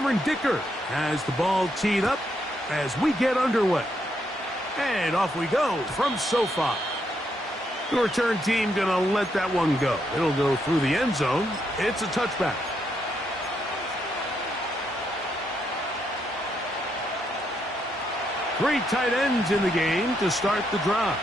Cameron Dicker has the ball teed up as we get underway. And off we go from SoFi. The return team going to let that one go. It'll go through the end zone. It's a touchback. Three tight ends in the game to start the drive.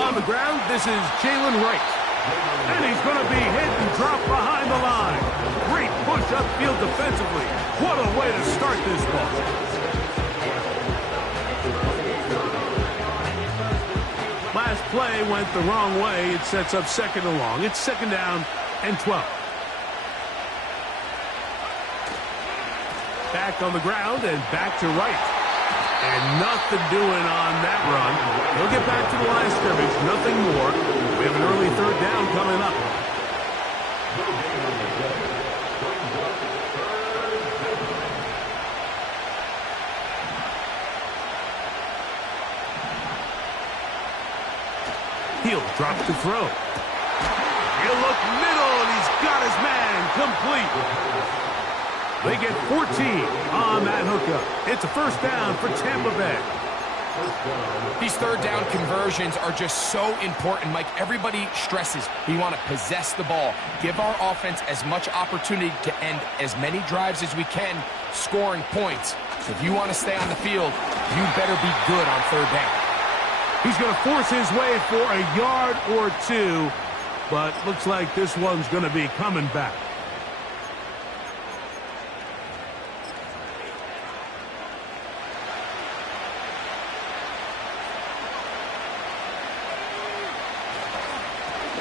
On the ground, this is Jalen Wright. And he's going to be hit and dropped behind the line. Great push upfield defensively. What a way to start this ball. Last play went the wrong way. It sets up second and long. It's second down and 12. Back on the ground and back to Wright. And nothing doing on that run. He'll get back to the line of scrimmage. Nothing more. We have an early third down coming up. He'll drop to throw. He'll look middle, and he's got his man complete. They get 14 on that hookup. It's a first down for Tampa Bay. These third down conversions are just so important, Mike. Everybody stresses we want to possess the ball, give our offense as much opportunity to end as many drives as we can, scoring points. So if you want to stay on the field, you better be good on third down. He's going to force his way for a yard or two, but looks like this one's going to be coming back.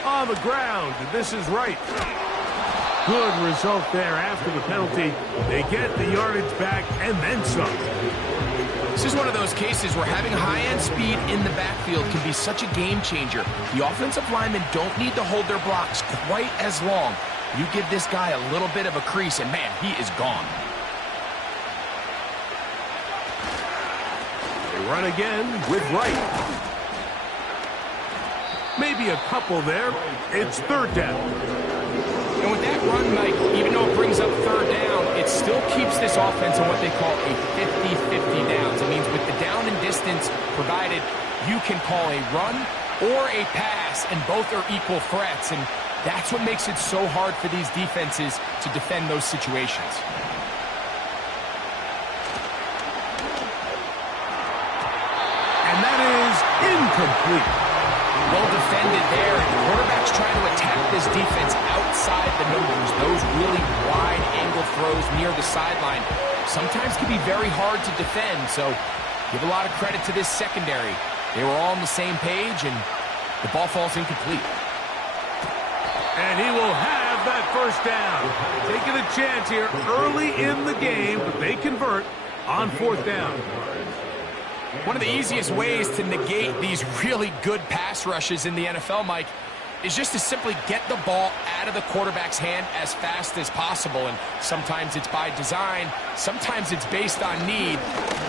On the ground, this is Wright. Good result there after the penalty. They get the yardage back and then some. This is one of those cases where having high-end speed in the backfield can be such a game changer. The offensive linemen don't need to hold their blocks quite as long. You give this guy a little bit of a crease, and man, he is gone. They run again with Wright. Maybe a couple there. It's third down. And with that run, Mike, even though it brings up third down, it still keeps this offense in what they call a 50-50 downs. It means with the down and distance provided, you can call a run or a pass, and both are equal threats. And that's what makes it so hard for these defenses to defend those situations. And that is incomplete. Well defended there, and the quarterback's trying to attack this defense outside the numbers. Those really wide angle throws near the sideline sometimes can be very hard to defend, so give a lot of credit to this secondary. They were all on the same page, and the ball falls incomplete. And he will have that first down. Taking a chance here early in the game, but they convert on fourth down. One of the easiest ways to negate these really good pass rushes in the NFL, Mike, is just to simply get the ball out of the quarterback's hand as fast as possible. And sometimes it's by design, sometimes it's based on need.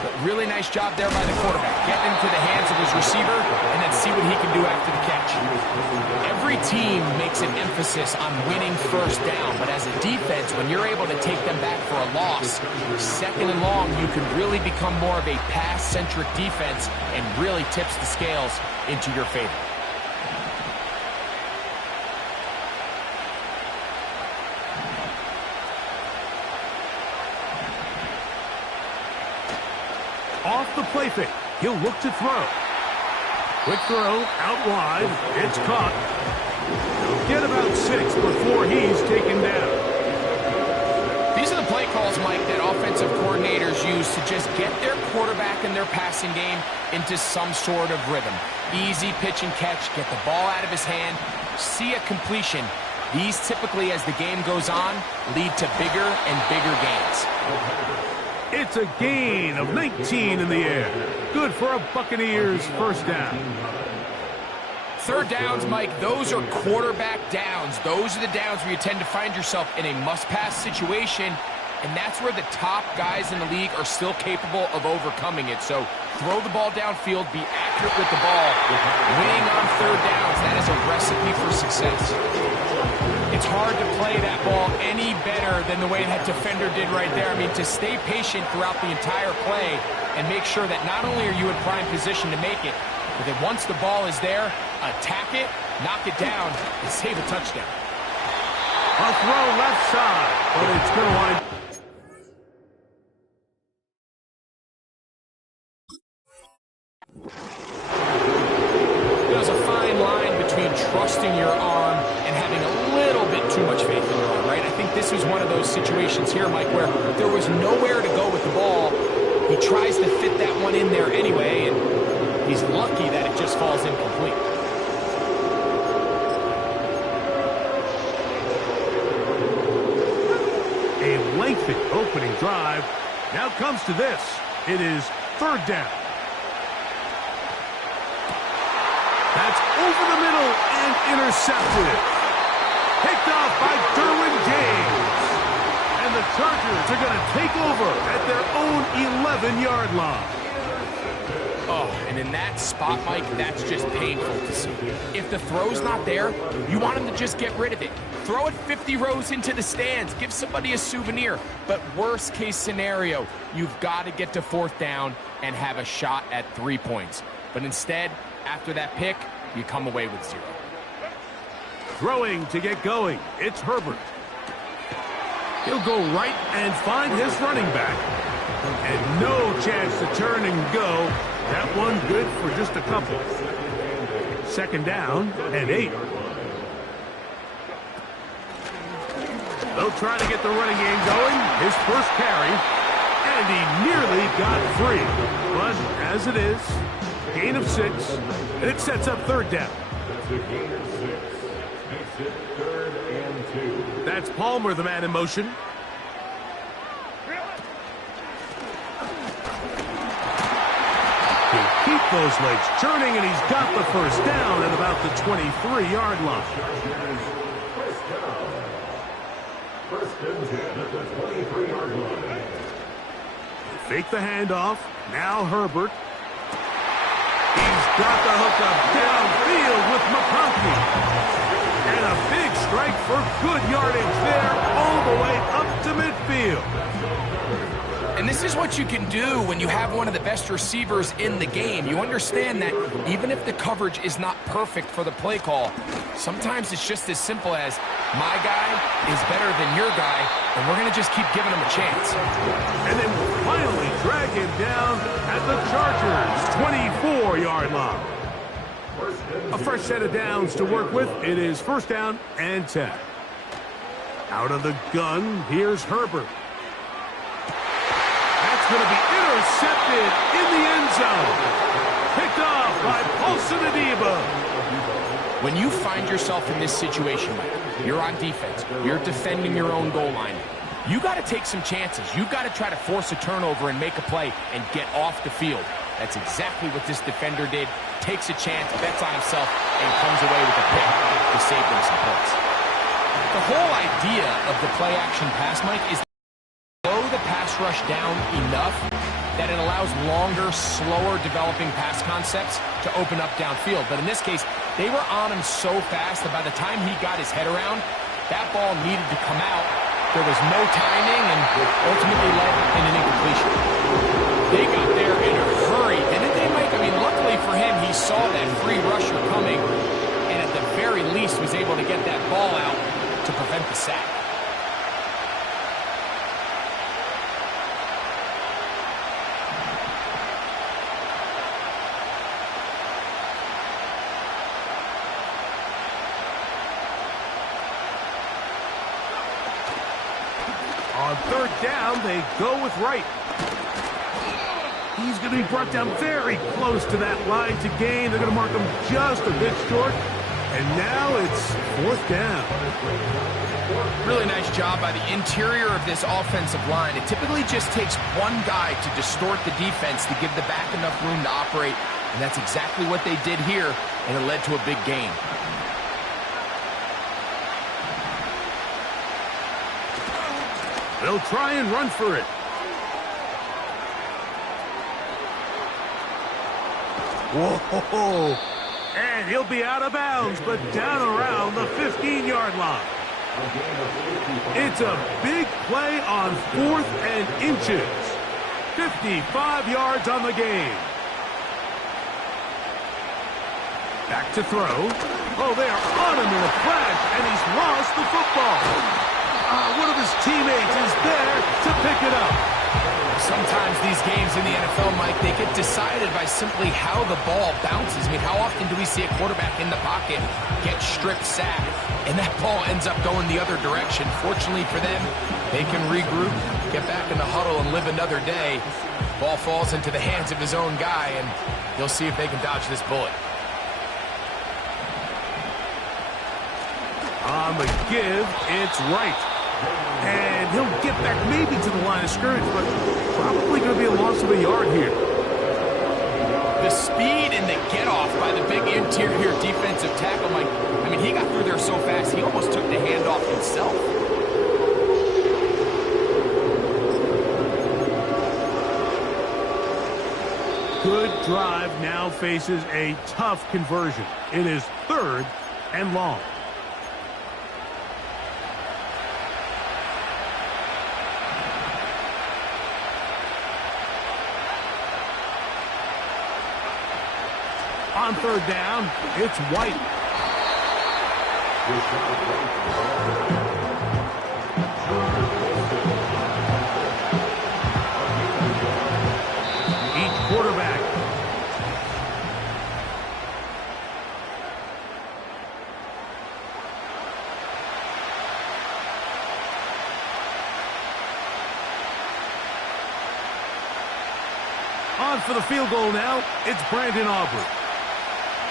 But really nice job there by the quarterback. Get into the hands of his receiver and then see what he can do after the catch. Every team makes an emphasis on winning first down, but as a defense, when you're able to take them back for a loss, second and long, you can really become more of a pass-centric defense and really tips the scales into your favor. Off the play fake. He'll look to throw. Quick throw out wide. It's caught. He'll get about 6 before he's taken down. These are the play calls, Mike, that offensive coordinators use to just get their quarterback and their passing game into some sort of rhythm. Easy pitch and catch, get the ball out of his hand, see a completion. These typically, as the game goes on, lead to bigger and bigger gains. It's a gain of 19 in the air. Good for a Buccaneers first down. Third downs, Mike, those are quarterback downs. Those are the downs where you tend to find yourself in a must-pass situation, and that's where the top guys in the league are still capable of overcoming it. So throw the ball downfield, be accurate with the ball. Winning on third downs, that is a recipe for success. It's hard to play that ball any better than the way that defender did right there. I mean, to stay patient throughout the entire play and make sure that not only are you in prime position to make it, but that once the ball is there, attack it, knock it down, and save a touchdown. A throw left side, but it's going to wind. There's a fine line between trusting your arm and having a little bit too much faith in your arm, right? I think this was one of those situations here, Mike, where there was nowhere to go with the ball. He tries to fit that one in there anyway, and he's lucky that it just falls incomplete. A lengthy opening drive. Now comes to this. It is third down. That's over the middle and intercepted. Picked off by Derwin James. And the Chargers are going to take over at their own 11-yard line. Oh, and in that spot, Mike, that's just painful to see. If the throw's not there, you want him to just get rid of it. Throw it 50 rows into the stands. Give somebody a souvenir. But worst case scenario, you've got to get to fourth down and have a shot at 3 points. But instead, after that pick, you come away with 0. Throwing to get going. It's Herbert. He'll go right and find his running back. And no chance to turn and go. That one good for just a couple. Second down and 8. They'll try to get the running game going. His first carry. And he nearly got free. But as it is, gain of 6. And it sets up third down. That's Palmer, the man in motion. He'll keep those legs churning, and he's got the first down at about the 23-yard line. Fake the handoff. Now Herbert. He's got the hook up downfield with McConkey. And a big strike for good yardage there all the way up to midfield. And this is what you can do when you have one of the best receivers in the game. You understand that even if the coverage is not perfect for the play call, sometimes it's just as simple as my guy is better than your guy, and we're going to just keep giving him a chance. And then we'll finally drag him down at the Chargers' 24-yard line. A fresh set of downs to work with. It is first down and 10. Out of the gun, here's Herbert. That's going to be intercepted in the end zone. Picked off by Paulson Adebo. When you find yourself in this situation, Mike, you're on defense, you're defending your own goal line, you got to take some chances. You've got to try to force a turnover and make a play and get off the field. That's exactly what this defender did. Takes a chance, bets on himself, and comes away with a pick to save them some points. The whole idea of the play-action pass, Mike, is to slow the pass rush down enough that it allows longer, slower developing pass concepts to open up downfield. But in this case, they were on him so fast that by the time he got his head around, that ball needed to come out. There was no timing and ultimately led in an incompletion. They got there in a hurry, didn't they, Mike? I mean, luckily for him, he saw that free rusher coming and at the very least was able to get that ball out to prevent the sack. On third down, they go with Wright. He's going to be brought down very close to that line to gain. They're going to mark him just a bit short. And now it's fourth down. Really nice job by the interior of this offensive line. It typically just takes one guy to distort the defense to give the back enough room to operate. And that's exactly what they did here, and it led to a big gain. They'll try and run for it. Whoa! And he'll be out of bounds, but down around the 15-yard line. It's a big play on 4th and inches. 55 yards on the game. Back to throw. Oh, they are on him in a flash, and he's lost the football. One of his teammates is there to pick it up. Sometimes these games in the NFL, Mike, they get decided by simply how the ball bounces. I mean, how often do we see a quarterback in the pocket get strip sacked, and that ball ends up going the other direction? Fortunately for them, they can regroup, get back in the huddle, and live another day. Ball falls into the hands of his own guy, and he'll see if they can dodge this bullet. On the give, it's right. And he'll get back maybe to the line of scrimmage, but probably going to be a loss of a yard here. The speed and the get-off by the big interior defensive tackle, Mike. I mean, he got through there so fast, he almost took the handoff himself. Good drive now faces a tough conversion. It is 3rd and long. On 3rd down, it's White. Each quarterback. On for the field goal now, it's Brandon Aubrey.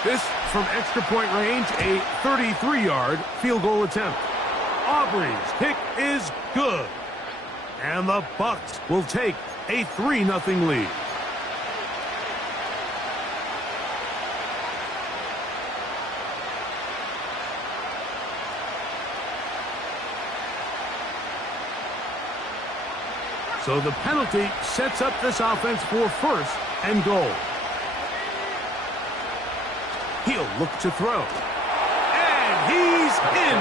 This from extra point range, a 33-yard field goal attempt. Aubrey's kick is good. And the Bucs will take a 3-0 lead. So the penalty sets up this offense for 1st and goal. He'll look to throw. And he's in.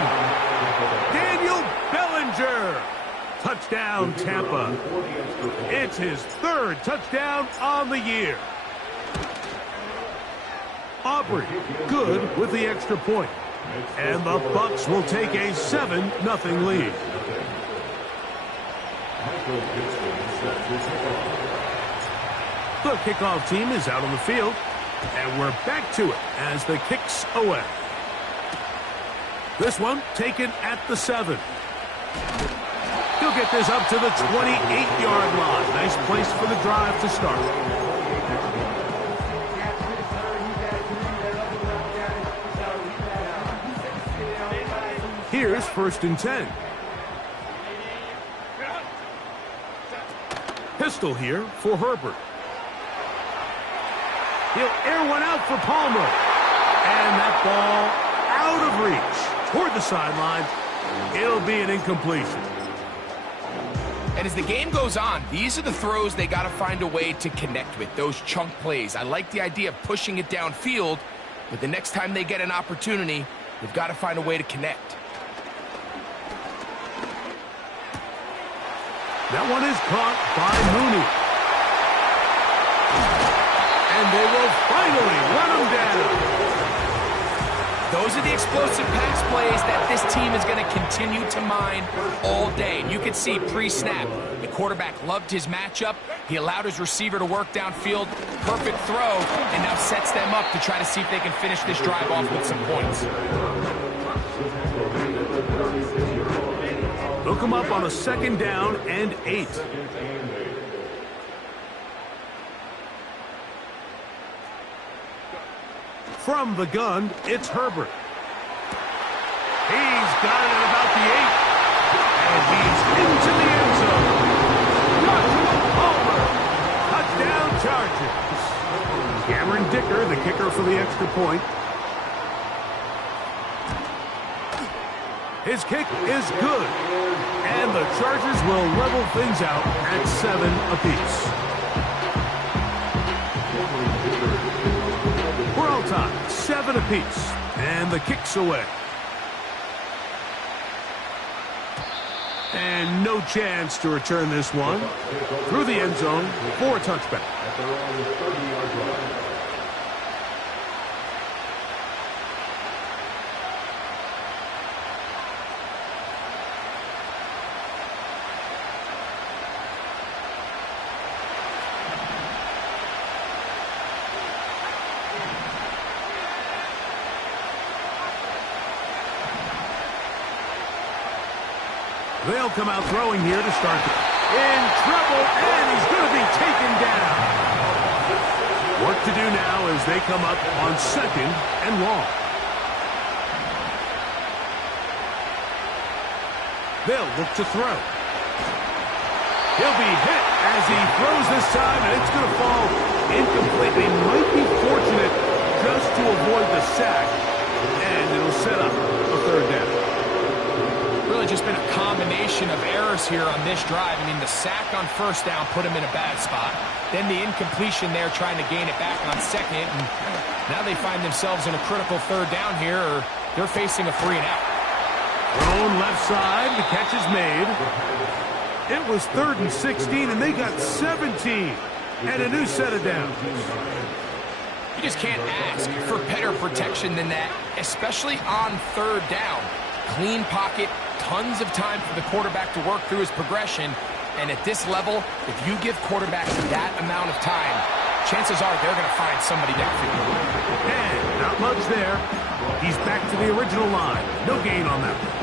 Daniel Bellinger. Touchdown, Tampa. It's his 3rd touchdown on the year. Aubrey, good with the extra point. And the Bucs will take a 7-0 lead. The kickoff team is out on the field. And we're back to it as the kick's away. This one taken at the 7. He'll get this up to the 28-yard line. Nice place for the drive to start. Here's 1st and 10. Pistol here for Herbert. He'll air one out for Palmer. And that ball out of reach toward the sideline. It'll be an incompletion. And as the game goes on, these are the throws they got to find a way to connect with, those chunk plays. I like the idea of pushing it downfield, but the next time they get an opportunity, they've got to find a way to connect. That one is caught by Mooney. And they will finally run him down. Those are the explosive pass plays that this team is going to continue to mine all day. And you can see pre-snap, the quarterback loved his matchup. He allowed his receiver to work downfield. Perfect throw, and now sets them up to try to see if they can finish this drive off with some points. Look him up on a 2nd down and 8. From the gun, it's Herbert. He's got it at about the 8. And he's into the end zone. Joshua Palmer. Touchdown Chargers. Cameron Dicker, the kicker for the extra point. His kick is good. And the Chargers will level things out at 7 apiece. We're all tied, 7 apiece. And the kick's away. And no chance to return this one. Through the end zone for a touchback. They'll come out throwing here to start. In trouble, and he's going to be taken down. Work to do now as they come up on 2nd and long. They'll look to throw. He'll be hit as he throws this time, and it's going to fall incomplete. They might be fortunate just to avoid the sack, and it'll set up a 3rd down. Really just been a combination of errors here on this drive. I mean, the sack on 1st down put him in a bad spot. Then the incompletion there trying to gain it back on 2nd. And now they find themselves in a critical 3rd down here, or they're facing a 3-and-out. Thrown left side. The catch is made. It was 3rd and 16, and they got 17. And a new set of downs. You just can't ask for better protection than that, especially on 3rd down. Clean pocket, tons of time for the quarterback to work through his progression. And at this level, if you give quarterbacks that amount of time, chances are they're going to find somebody downfield. And not much there. He's back to the original line. No gain on that one.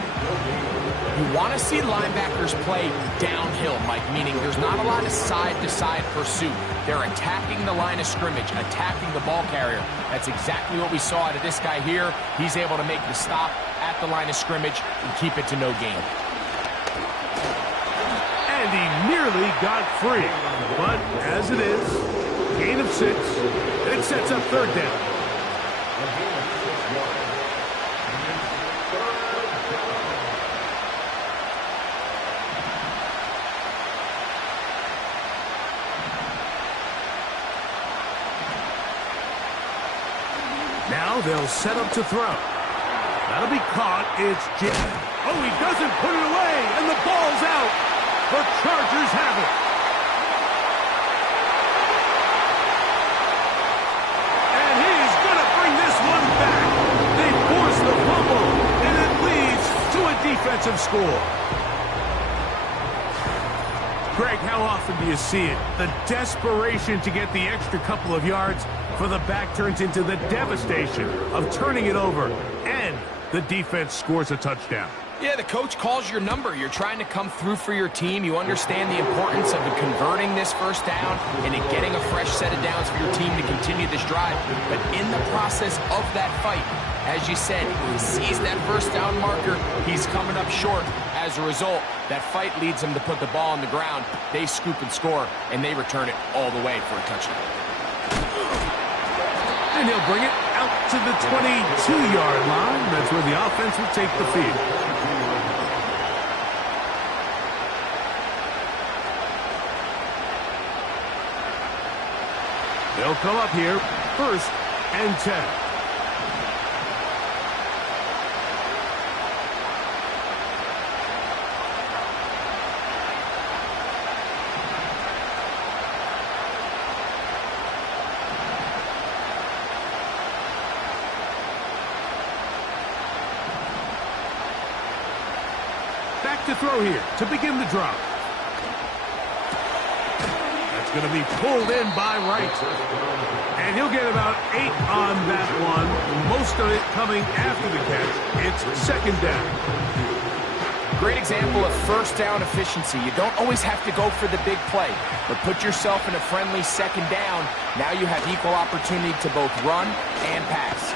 You want to see linebackers play downhill, Mike, meaning there's not a lot of side-to-side pursuit. They're attacking the line of scrimmage, attacking the ball carrier. That's exactly what we saw out of this guy here. He's able to make the stop at the line of scrimmage and keep it to no gain. And he nearly got free. But as it is, gain of 6. It sets up 3rd down. Now they'll set up to throw. That'll be caught. It's Jim. Oh, he doesn't put it away, and the ball's out. The Chargers have it. And he's going to bring this one back. They force the fumble, and it leads to a defensive score. Greg, how often do you see it? The desperation to get the extra couple of yards for the back turns into the devastation of turning it over, and the defense scores a touchdown. Yeah, the coach calls your number. You're trying to come through for your team. You understand the importance of converting this 1st down and in getting a fresh set of downs for your team to continue this drive. But in the process of that fight, as you said, he sees that 1st down marker. He's coming up short. As a result, that fight leads them to put the ball on the ground. They scoop and score, and they return it all the way for a touchdown. And he'll bring it out to the 22-yard line. That's where the offense will take the field. They'll come up here, 1st and 10. To throw here to begin the drive. That's going to be pulled in by Wright. And he'll get about 8 on that one. Most of it coming after the catch. It's 2nd down. Great example of 1st down efficiency. You don't always have to go for the big play, but put yourself in a friendly 2nd down. Now you have equal opportunity to both run and pass.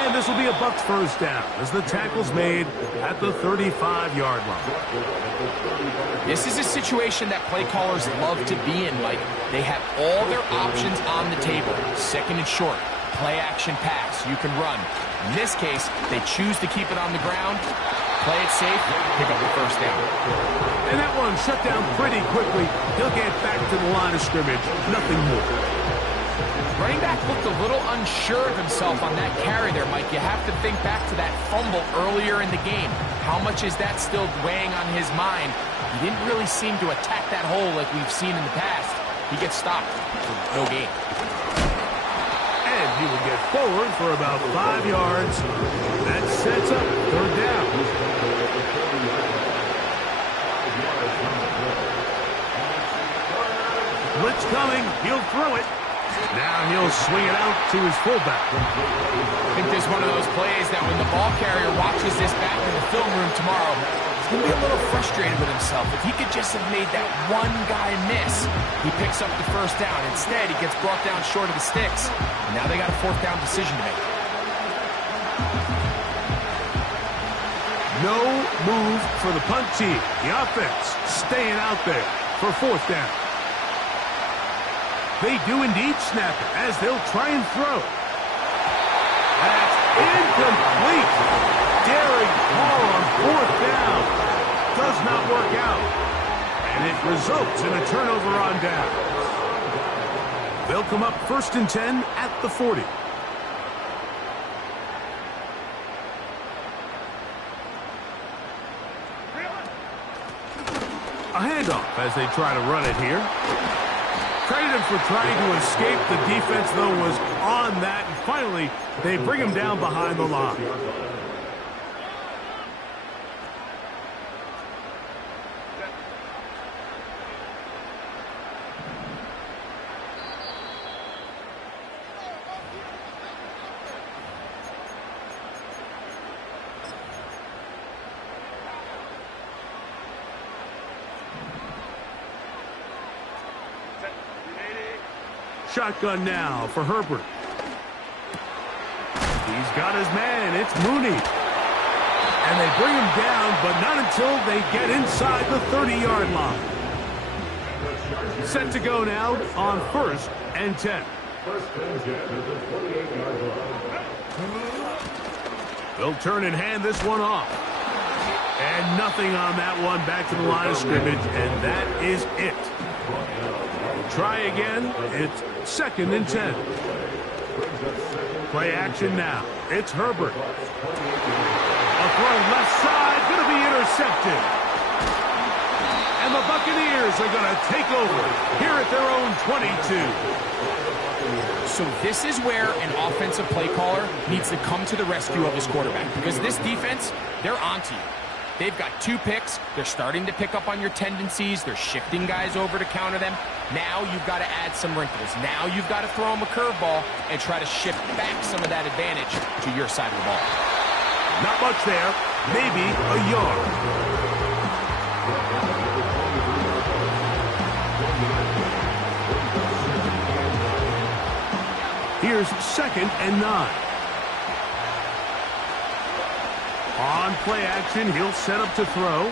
And this will be a Bucs 1st down as the tackle's made at the 35-yard line. This is a situation that play callers love to be in, Mike. They have all their options on the table. 2nd and short, play action pass, you can run. In this case, they choose to keep it on the ground. play it safe, pick up the first down. And that one shut down pretty quickly. He'll get back to the line of scrimmage. Nothing more. Running back looked a little unsure of himself on that carry there, Mike. You have to think back to that fumble earlier in the game. How much is that still weighing on his mind? He didn't really seem to attack that hole like we've seen in the past. He gets stopped for no gain. And he will get forward for about 5 yards. That sets up third down. Blitz coming. He'll throw it. Now he'll swing it out to his fullback. I think this is one of those plays that when the ball carrier watches this back in the film room tomorrow, he's going to be a little frustrated with himself. If he could just have made that one guy miss, he picks up the first down. Instead, he gets brought down short of the sticks. Now they got a fourth down decision to make. No move for the punt team. The offense staying out there for fourth down. They do indeed snap it as they'll try and throw. That's incomplete. Daring ball on fourth down. Does not work out. And it results in a turnover on downs. They'll come up 1st and 10 at the 40. A handoff as they try to run it here. Credited for trying to escape. The defense, though, was on that. And finally, they bring him down behind the line. Shotgun now for Herbert. He's got his man. It's Mooney. And they bring him down, but not until they get inside the 30-yard line. Set to go now on 1st and 10. They'll turn and hand this one off. And nothing on that one. Back to the line of scrimmage, and that is it. Try again. It's 2nd and 10. Play action now. It's Herbert. A throw left side, going to be intercepted. And the Buccaneers are going to take over here at their own 22. So this is where an offensive play caller needs to come to the rescue of his quarterback, because this defense, they're onto you. They've got 2 picks. They're starting to pick up on your tendencies. They're shifting guys over to counter them. Now you've got to add some wrinkles. Now you've got to throw them a curveball and try to shift back some of that advantage to your side of the ball. Not much there. Maybe a yard. Here's 2nd and 9. On play action, he'll set up to throw.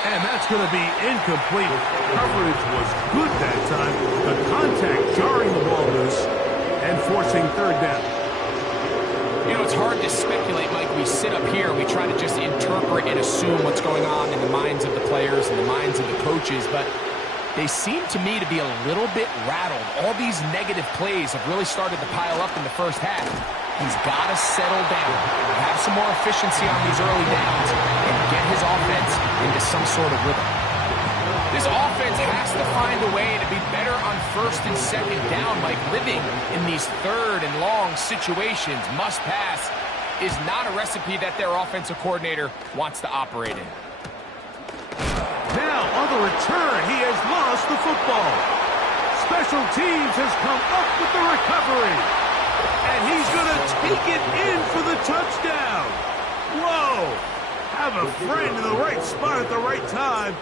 And that's going to be incomplete. Coverage was good that time. The contact jarring the ball loose and forcing 3rd down. You know, it's hard to speculate, Mike. We sit up here, we try to just interpret and assume what's going on in the minds of the players and the minds of the coaches, but they seem to me to be a little bit rattled. All these negative plays have really started to pile up in the first half. He's got to settle down, have some more efficiency on these early downs, and get his offense into some sort of rhythm. This offense has to find a way to be better on 1st and 2nd down. Like, living in these 3rd and long situations, must pass, is not a recipe that their offensive coordinator wants to operate in. Now, on the return, he has lost the football. Special teams has come up with the recovery. And he's going to take it in for the touchdown. Whoa! Have a friend in the right spot at the right time.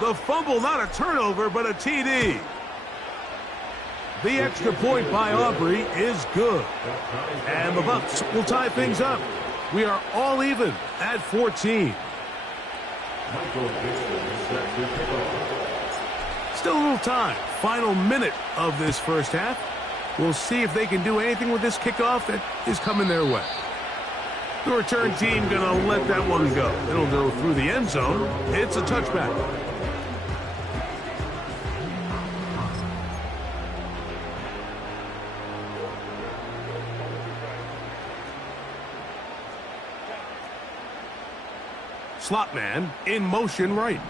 The fumble, not a turnover, but a TD. The extra point by Aubrey is good. And the Bucs will tie things up. We are all even at 14. Still a little time. Final minute of this first half. We'll see if they can do anything with this kickoff that is coming their way. The return team going to let that one go. It'll go through the end zone. It's a touchback. Slot man in motion right.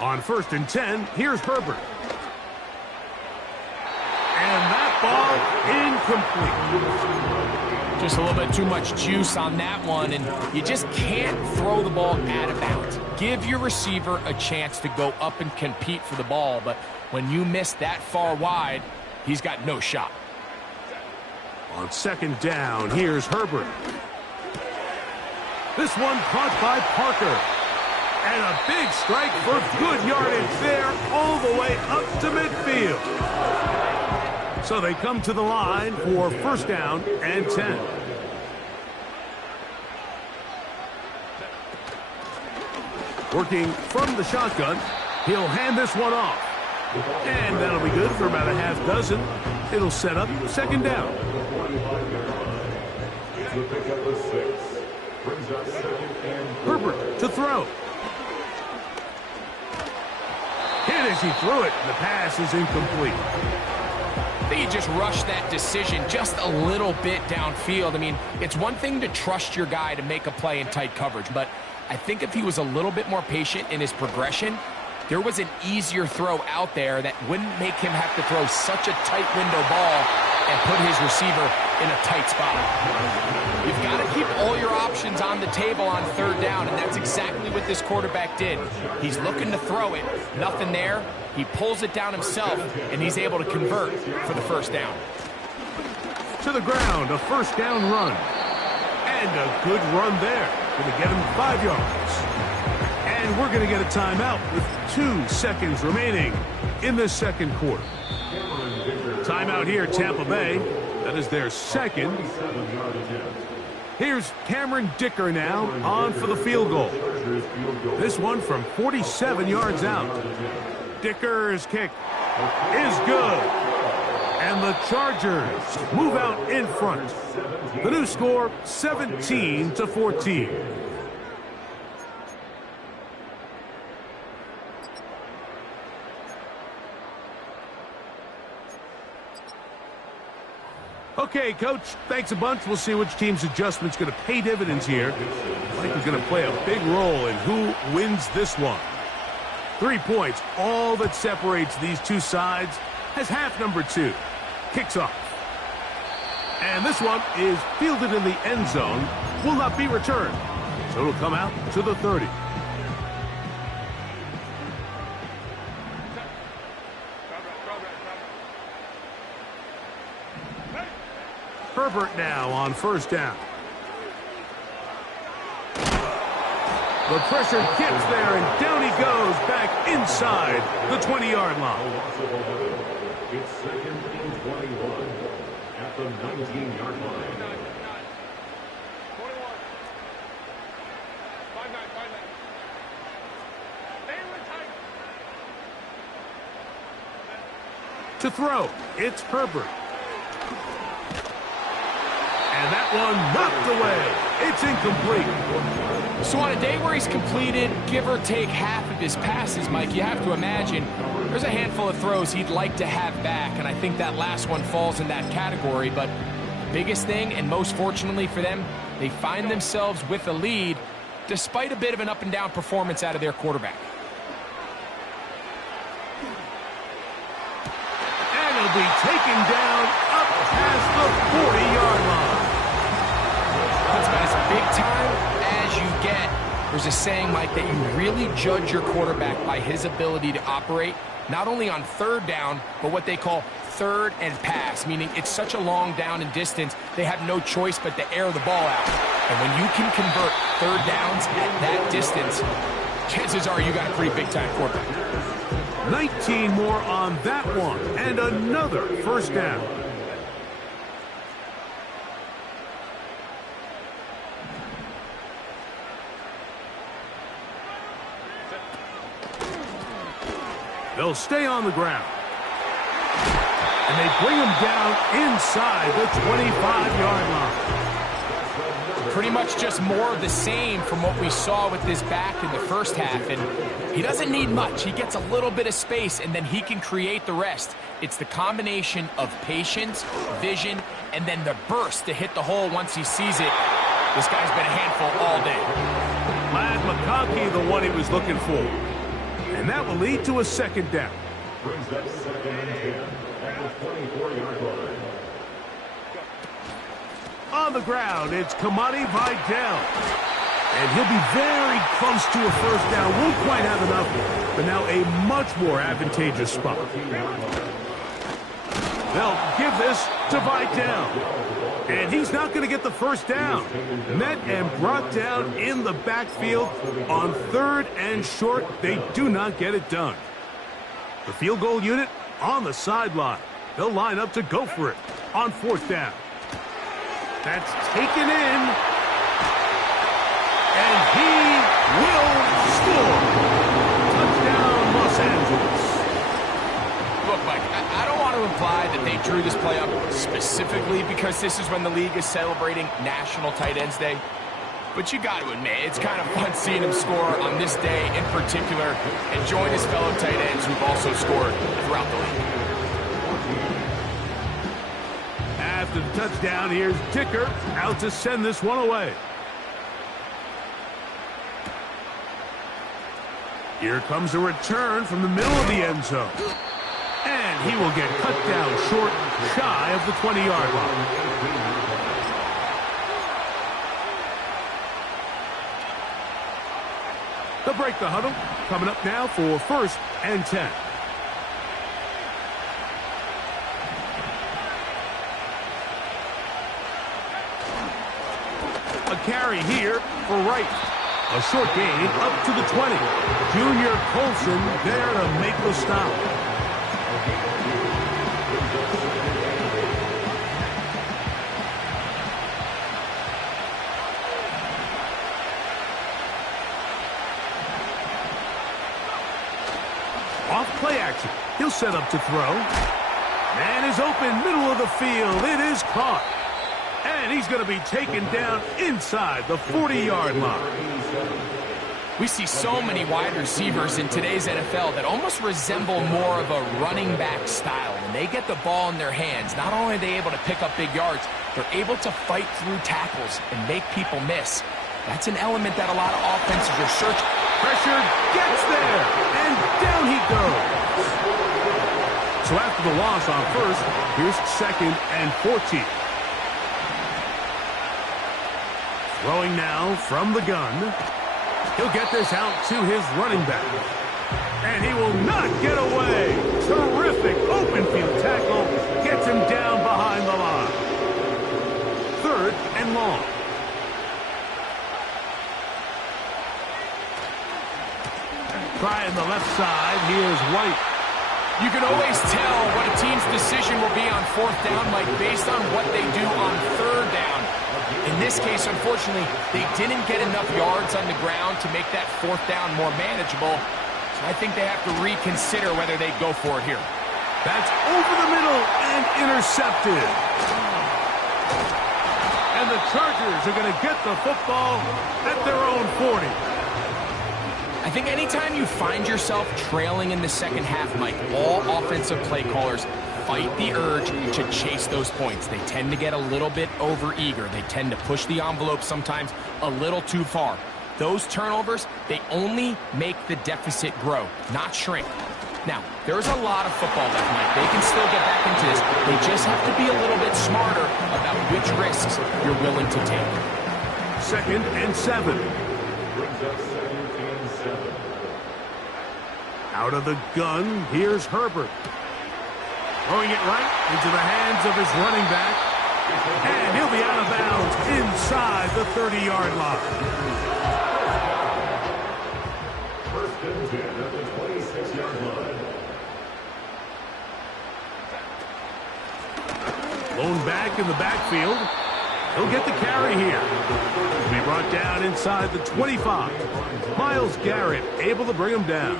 On 1st and 10, here's Herbert. And that ball incomplete. Just a little bit too much juice on that one, and you just can't throw the ball out of bounds. Give your receiver a chance to go up and compete for the ball, but when you miss that far wide, he's got no shot. On 2nd down, here's Herbert. This one caught by Parker. And a big strike for good yardage there all the way up to midfield. So they come to the line for 1st down and 10. Working from the shotgun, he'll hand this one off. And that'll be good for about a half dozen. It'll set up 2nd down. Herbert to throw. Hit as he threw it. The pass is incomplete. I think he just rushed that decision just a little bit downfield. I mean, it's one thing to trust your guy to make a play in tight coverage, but I think if he was a little bit more patient in his progression, there was an easier throw out there that wouldn't make him have to throw such a tight window ball and put his receiver in a tight spot. You've got to keep all your options on the table on 3rd down, and that's exactly what this quarterback did. He's looking to throw it, nothing there. He pulls it down himself, and he's able to convert for the 1st down. To the ground, a 1st down run. And a good run there. Going to get him 5 yards. And we're going to get a timeout with 2 seconds remaining in the 2nd quarter. Timeout here, Tampa Bay. That is their 2nd. Here's Cameron Dicker now on for the field goal. This one from 47 yards out. Dicker's kick is good. And the Chargers move out in front. The new score, 17-14. Okay, Coach, thanks a bunch. We'll see which team's adjustment's going to pay dividends here. Mike is going to play a big role in who wins this one. 3 points, all that separates these two sides, as half number 2 kicks off. And this one is fielded in the end zone, will not be returned. So it'll come out to the 30. Herbert now on 1st down. The pressure gets there, and down he goes back inside the 20-yard line. It's 2nd and 21 at the 19-yard line. 21. To throw, it's Herbert. And that one knocked away. It's incomplete. So on a day where he's completed, give or take half of his passes, Mike, you have to imagine there's a handful of throws he'd like to have back, and I think that last one falls in that category. But the biggest thing, and most fortunately for them, they find themselves with a lead despite a bit of an up-and-down performance out of their quarterback. And he'll be taken down up past the 40-yard line. That's about as big time as you get. There's a saying, Mike, that you really judge your quarterback by his ability to operate, not only on 3rd down, but what they call 3rd and pass, meaning it's such a long down and distance, they have no choice but to air the ball out. And when you can convert 3rd downs at that distance, chances are you got a pretty big-time quarterback. 19 more on that one, and another 1st down. They'll stay on the ground. And they bring him down inside the 25-yard line. pretty much just more of the same from what we saw with this back in the first half. And he doesn't need much. He gets a little bit of space, and then he can create the rest. It's the combination of patience, vision, and then the burst to hit the hole once he sees it. This guy's been a handful all day. Ladd McConkey, the one he was looking for. And that will lead to a second down. Brings up 2nd and 10 at the 24-yard line. On the ground, it's Kamani Vidal. And he'll be very close to a first down. Won't quite have enough, but now a much more advantageous spot. They'll give this to Vidal. And he's not going to get the first down. Met and brought down in the backfield on 3rd and short. They do not get it done. The field goal unit on the sideline. They'll line up to go for it on 4th down. That's taken in. And he will score. Touchdown, Los Angeles. Look, Mike, I don't want to imply that they drew this play up specifically because this is when the league is celebrating National Tight Ends Day. But you got to admit, it's kind of fun seeing him score on this day in particular and join his fellow tight ends who've also scored throughout the league. After the touchdown, here's Dicker out to send this one away. Here comes a return from the middle of the end zone. And he will get cut down short, shy of the 20-yard line. They'll break the huddle. Coming up now for 1st and 10. A carry here for Wright. A short gain up to the 20. Junior Colson there to make the stop. Off play action. He'll set up to throw. Man is open, middle of the field. It is caught. And he's going to be taken down inside the 40-yard line. We see so many wide receivers in today's NFL that almost resemble more of a running back style. When they get the ball in their hands, not only are they able to pick up big yards, they're able to fight through tackles and make people miss. That's an element that a lot of offenses are searching. Pressure gets there, and down he goes. So after the loss on 1st, here's 2nd and 14. Throwing now from the gun. He'll get this out to his running back. And he will not get away. Terrific open field tackle. Gets him down behind the line. 3rd and long. Trying the left side. Here's White. You can always tell what a team's decision will be on 4th down, Mike, based on what they do on 3rd down. In this case, unfortunately, they didn't get enough yards on the ground to make that 4th down more manageable. So I think they have to reconsider whether they go for it here. That's over the middle and intercepted. And the Chargers are going to get the football at their own 40. I think anytime you find yourself trailing in the second half, Mike, all offensive play callers fight the urge to chase those points. They tend to get a little bit overeager. They tend to push the envelope sometimes a little too far. Those turnovers, they only make the deficit grow, not shrink. Now, there's a lot of football left, Mike. They can still get back into this. They just have to be a little bit smarter about which risks you're willing to take. 2nd and 7. Brings up 2nd and 7. Out of the gun, here's Herbert. Throwing it right into the hands of his running back. And he'll be out of bounds inside the 30-yard line. 1st and 10 at the 26-yard line. Lone back in the backfield. He'll get the carry here. He'll be brought down inside the 25. Myles Garrett able to bring him down.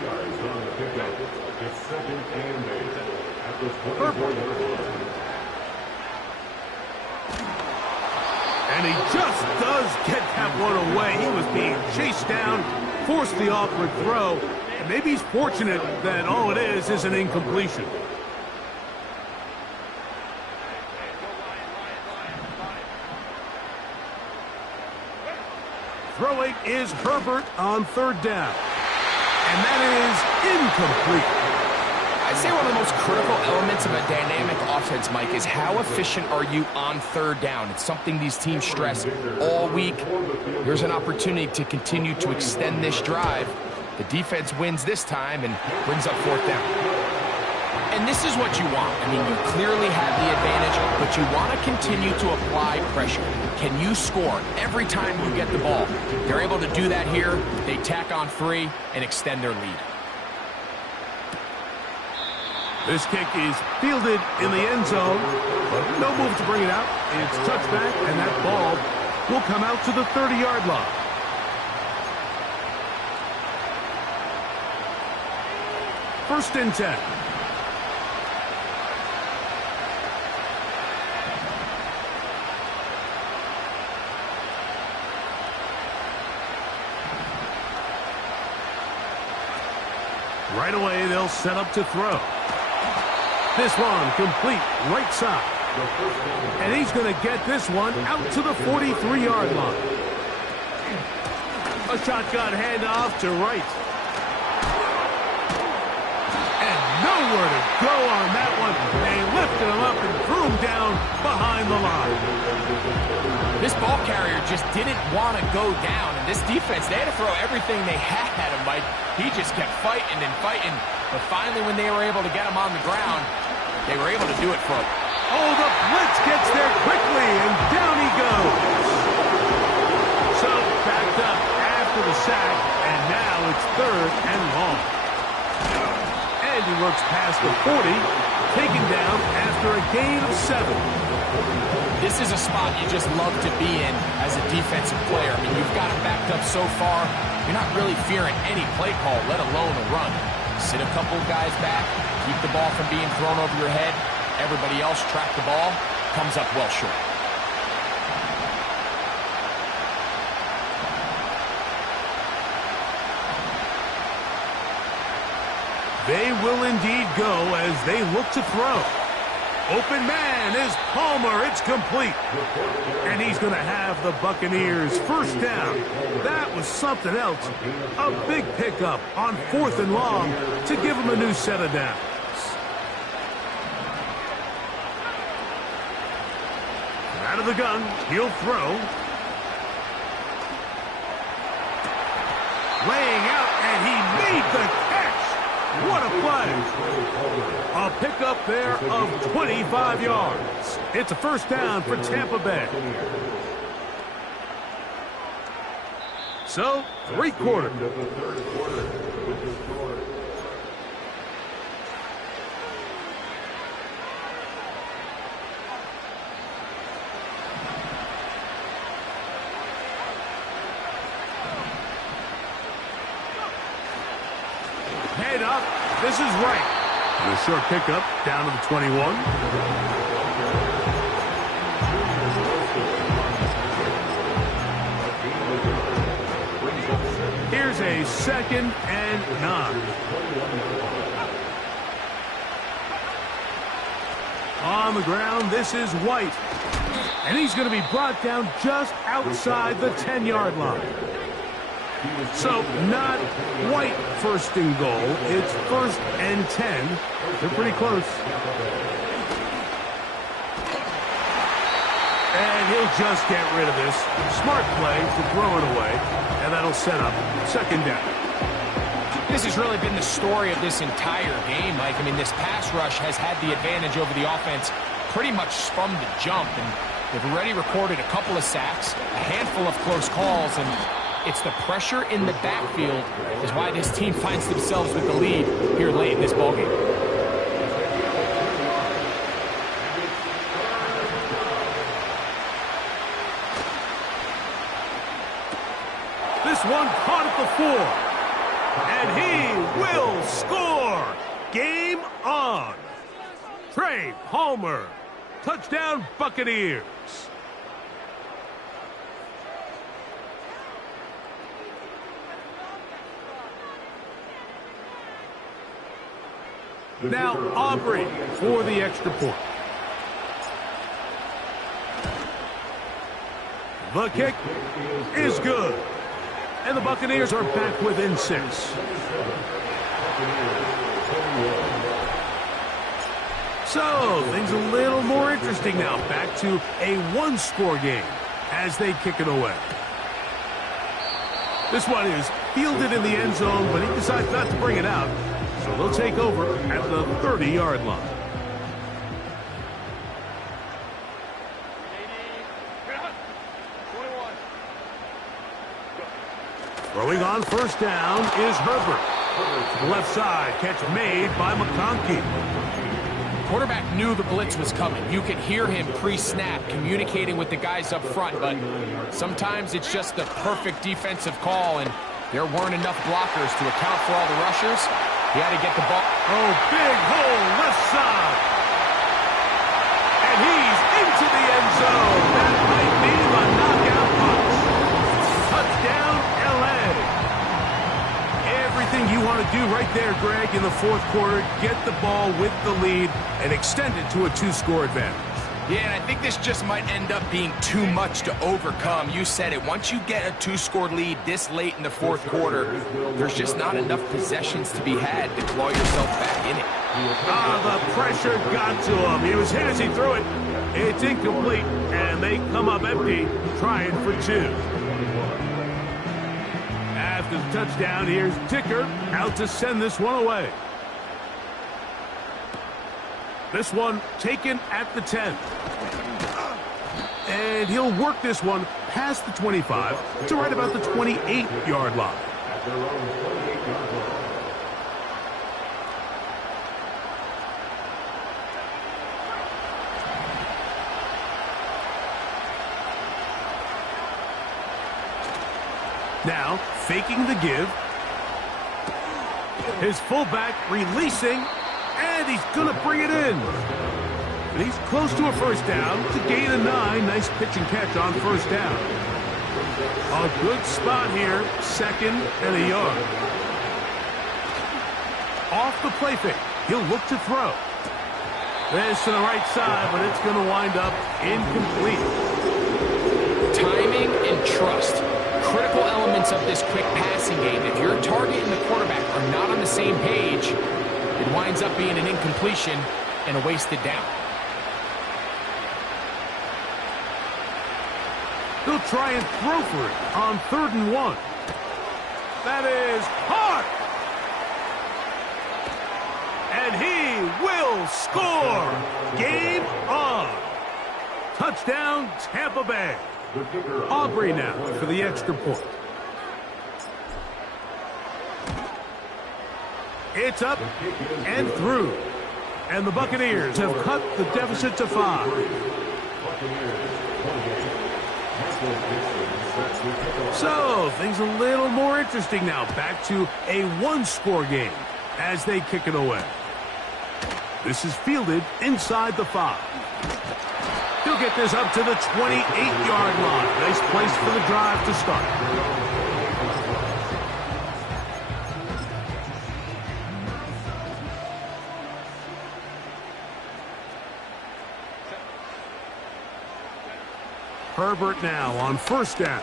It's 2nd and 8 at the 24-yard line. And he just does get that one away. He was being chased down, forced the awkward throw, and maybe he's fortunate that all it is an incompletion. Throwing is Herbert on third down. And that is incomplete. I'd say one of the most critical elements of a dynamic offense, Mike, is how efficient are you on third down. It's something these teams stress all week. Here's an opportunity to continue to extend this drive. The defense wins this time and brings up fourth down. And this is what you want. I mean, you clearly have the advantage, but you want to continue to apply pressure. Can you score every time you get the ball? They're able to do that here. They tack on 3 and extend their lead. This kick is fielded in the end zone, but no move to bring it out. It's touchback, and that ball will come out to the 30-yard line. First and 10. Right away, they'll set up to throw. This one complete right side. And he's going to get this one out to the 43-yard line. A shotgun handoff to right. And nowhere to go on that one. They lifted him up and threw him down behind the line. This ball carrier just didn't want to go down. And this defense, they had to throw everything they had at him, Mike. He just kept fighting and fighting. But finally, when they were able to get him on the ground, they were able to do it for him. Oh, the blitz gets there quickly, and down he goes. So, backed up after the sack, and now it's third and long. And he looks past the 40, taken down after a gain of 7. This is a spot you just love to be in as a defensive player. I mean, you've got it backed up so far, you're not really fearing any play call, let alone a run. Sit a couple of guys back, keep the ball from being thrown over your head. Everybody else track the ball, comes up well short. They will indeed go as they look to throw. Open man is Palmer. It's complete. And he's going to have the Buccaneers first down. That was something else. A big pickup on 4th and long to give him a new set of downs. Out of the gun, he'll throw. Laying out, and he made the catch. What a play. A pickup there of 25 yards. It's a first down for Tampa Bay. So, 3 quarters. Head up. This is right. And a short pickup down to the 21. Here's a 2nd and 9. On the ground, this is White. And he's going to be brought down just outside the 10-yard line. So, not White first and goal. It's 1st and 10. They're pretty close. And he'll just get rid of this. Smart play to throw it away. And that'll set up 2nd down. This has really been the story of this entire game, Mike. I mean, this pass rush has had the advantage over the offense pretty much from the jump. And they've already recorded a couple of sacks, a handful of close calls, and it's the pressure in the backfield is why this team finds themselves with the lead here late in this ballgame. This one caught at the 4. And he will score. Game on. Trey Palmer. Touchdown Buccaneers. Now Aubrey for the extra point. The kick is good. And the Buccaneers are back within 6. So, things a little more interesting now. Back to a one-score game as they kick it away. This one is fielded in the end zone, but he decides not to bring it out. So they'll take over at the 30-yard line. Throwing on first down is Herbert. To the left side, catch made by McConkey. Quarterback knew the blitz was coming. You could hear him pre-snap communicating with the guys up front, but sometimes it's just the perfect defensive call, and there weren't enough blockers to account for all the rushers. He had to get the ball. Oh, big hole left side. And he's into the end zone. That might be the knockout punch. Touchdown, L.A. Everything you want to do right there, Greg, in the fourth quarter. Get the ball with the lead and extend it to a 2-score advantage. Yeah, and I think this just might end up being too much to overcome. You said it. Once you get a 2-score lead this late in the fourth quarter, there's just not enough possessions to be had to claw yourself back in it. The pressure got to him. He was hit as he threw it. It's incomplete, and they come up empty, trying for 2. After the touchdown, here's Dicker out to send this one away. This one taken at the 10. And he'll work this one past the 25 to right about the 28-yard line. Now, faking the give. His fullback releasing. And he's going to bring it in. And he's close to a first down to gain a 9. Nice pitch and catch on first down. A good spot here. 2nd and a yard. Off the play fake. He'll look to throw. This to the right side, but it's going to wind up incomplete. Timing and trust. Critical elements of this quick passing game. If your target and the quarterback are not on the same page, it winds up being an incompletion and a wasted down. They'll try and throw for it on 3rd and 1. That is hard. And he will score. Game on. Touchdown, Tampa Bay. Aubrey now for the extra point. It's up and through. And the Buccaneers have cut the deficit to 5. So, things a little more interesting now. Back to a one-score game as they kick it away. This is fielded inside the 5. He'll get this up to the 28-yard line. Nice place for the drive to start. Herbert now on first down.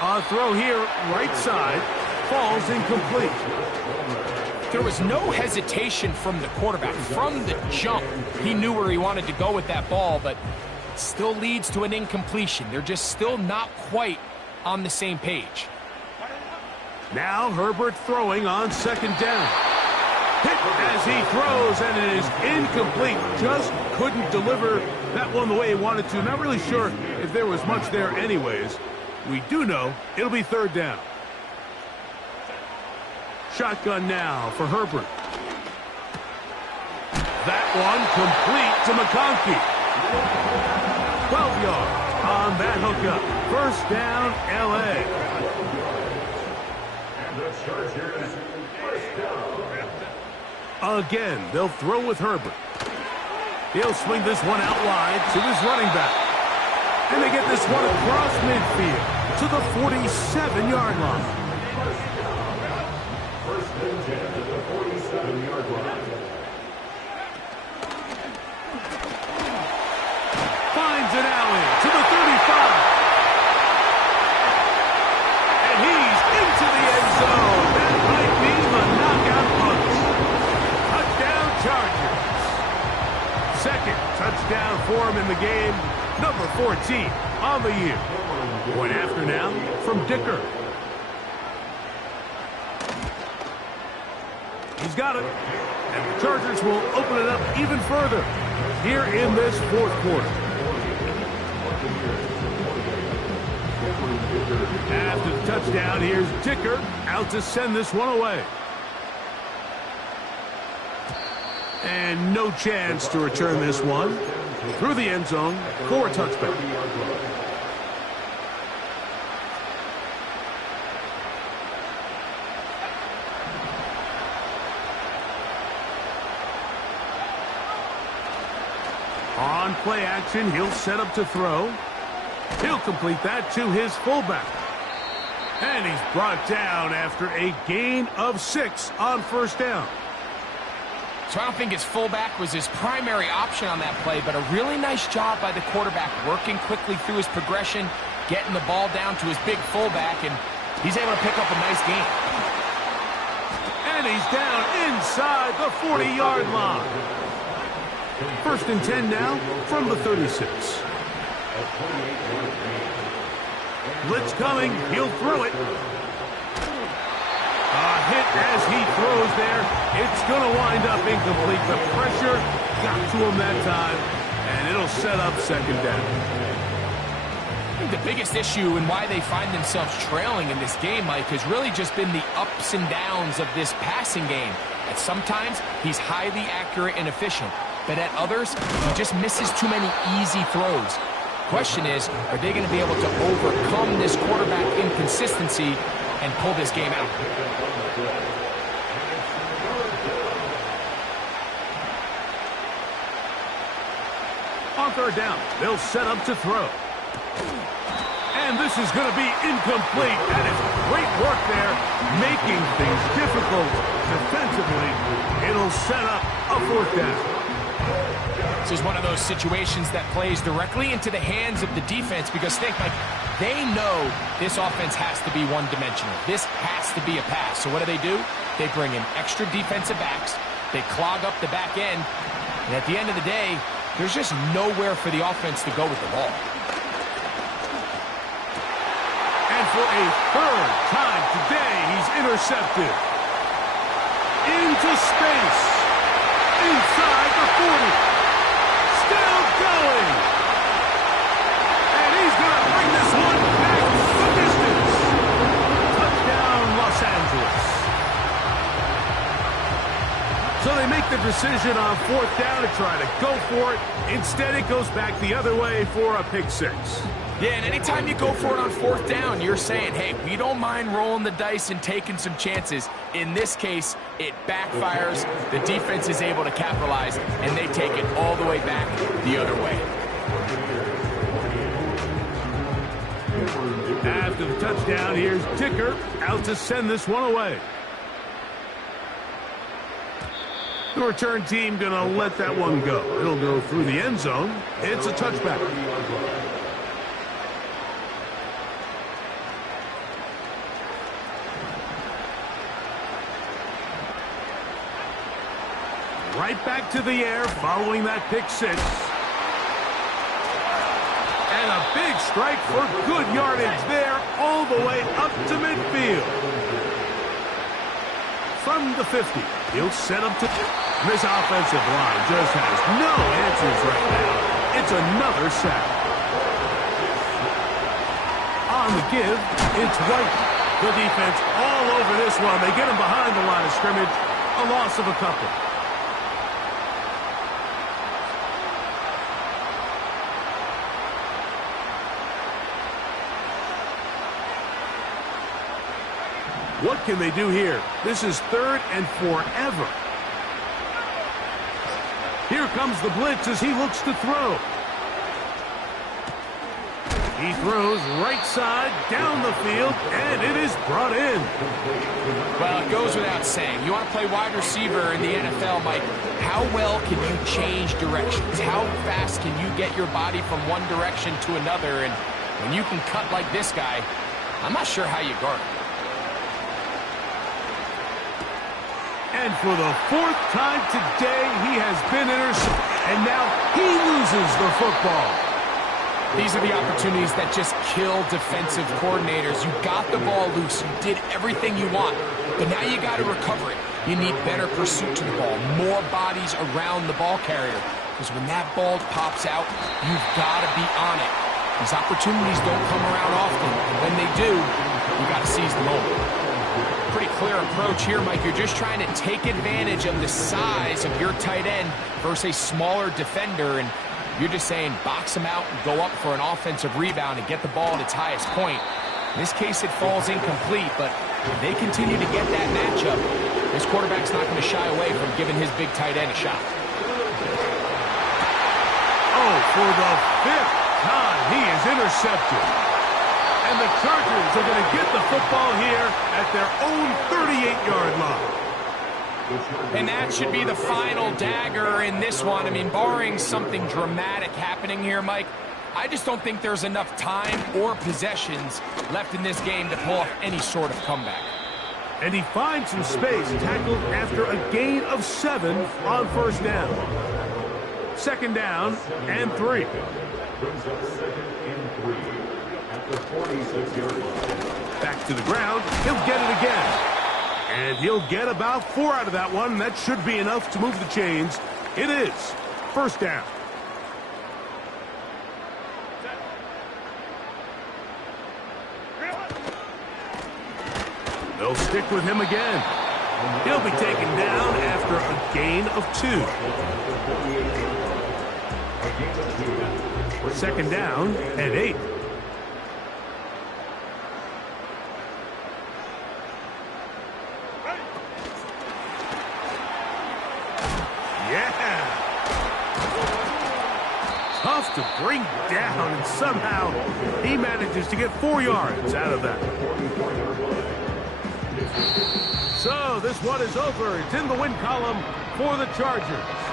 A throw here, right side, falls incomplete. There was no hesitation from the quarterback. From the jump, he knew where he wanted to go with that ball, but it still leads to an incompletion. They're just still not quite on the same page. Now Herbert throwing on 2nd down. Hit as he throws, and it is incomplete. Just couldn't deliver that one the way he wanted to. Not really sure if there was much there anyways. We do know it'll be 3rd down. Shotgun now for Herbert. That one complete to McConkey. 12 yards on that hookup. First down, L.A. And the Chargers, first down. Again, they'll throw with Herbert. He'll swing this one out wide to his running back. And they get this one across midfield to the 47-yard line. First and 10 to the 47. arm in the game, number 14 on the year. Point after now from Dicker. He's got it. And the Chargers will open it up even further here in this fourth quarter. After the touchdown, here's Dicker out to send this one away. And no chance to return this one through the end zone for a touchback. On play action, he'll set up to throw. He'll complete that to his fullback. And he's brought down after a gain of 6 on first down. So I don't think his fullback was his primary option on that play, but a really nice job by the quarterback working quickly through his progression, getting the ball down to his big fullback, and he's able to pick up a nice gain. And he's down inside the 40-yard line. First and 10 now from the 36. Blitz coming. He'll throw it. A hit as he throws there. It's going to wind up incomplete. The pressure got to him that time, and it'll set up second down. I think the biggest issue and why they find themselves trailing in this game, Mike, has really just been the ups and downs of this passing game. And sometimes he's highly accurate and efficient, but at others, he just misses too many easy throws. Question is, are they going to be able to overcome this quarterback inconsistency and pull this game out? On third down, they'll set up to throw. And this is going to be incomplete. That is great work there, making things difficult defensively. It'll set up a fourth down. This is one of those situations that plays directly into the hands of the defense because, think, Mike, they know this offense has to be one-dimensional. This has to be a pass. So what do? They bring in extra defensive backs. They clog up the back end. And at the end of the day, there's just nowhere for the offense to go with the ball. And for a third time today, he's intercepted. Into space. Inside the 40. Still going. And he's going to bring this one back the distance. Touchdown, Los Angeles. So they make the decision on fourth down to try to go for it. Instead, it goes back the other way for a pick six. Yeah, and anytime you go for it on fourth down, you're saying, hey, we don't mind rolling the dice and taking some chances. In this case, it backfires. The defense is able to capitalize, and they take it all the way back the other way. After the touchdown, here's Dicker out to send this one away. The return team going to let that one go. It'll go through the end zone. It's a touchback. Right back to the air following that pick six. And a big strike for good yardage there all the way up to midfield. From the 50, he'll set up to... This offensive line just has no answers right now. It's another sack. On the give, it's White. The defense all over this one. They get him behind the line of scrimmage. A loss of a couple. What can they do here? This is third and forever. Here comes the blitz as he looks to throw. He throws right side, down the field, and it is brought in. Well, it goes without saying. You want to play wide receiver in the NFL, Mike, how well can you change directions? How fast can you get your body from one direction to another? And when you can cut like this guy, I'm not sure how you guard it. And for the fourth time today, he has been intercepted. And now he loses the football. These are the opportunities that just kill defensive coordinators. You got the ball loose. You did everything you want. But now you got to recover it. You need better pursuit to the ball, more bodies around the ball carrier. Because when that ball pops out, you've got to be on it. These opportunities don't come around often. And when they do, you got to seize the moment. Pretty clear approach here, Mike. You're just trying to take advantage of the size of your tight end versus a smaller defender. And you're just saying box him out and go up for an offensive rebound and get the ball at its highest point. In this case, it falls incomplete, but if they continue to get that matchup, this quarterback's not going to shy away from giving his big tight end a shot. Oh, for the 5th time, he is intercepted. And the Chargers are going to get the football here at their own 38-yard line. And that should be the final dagger in this one. I mean, barring something dramatic happening here, Mike, I just don't think there's enough time or possessions left in this game to pull off any sort of comeback. And he finds some space, tackled after a gain of 7 on first down. 2nd down and 3. Back to the ground. He'll get it again. And he'll get about 4 out of that one. That should be enough to move the chains. It is 1st down. They'll stick with him again. He'll be taken down after a gain of 2. 2nd down and 8. Tough to bring down, and somehow he manages to get 4 yards out of that. So this one is over. It's in the win column for the Chargers.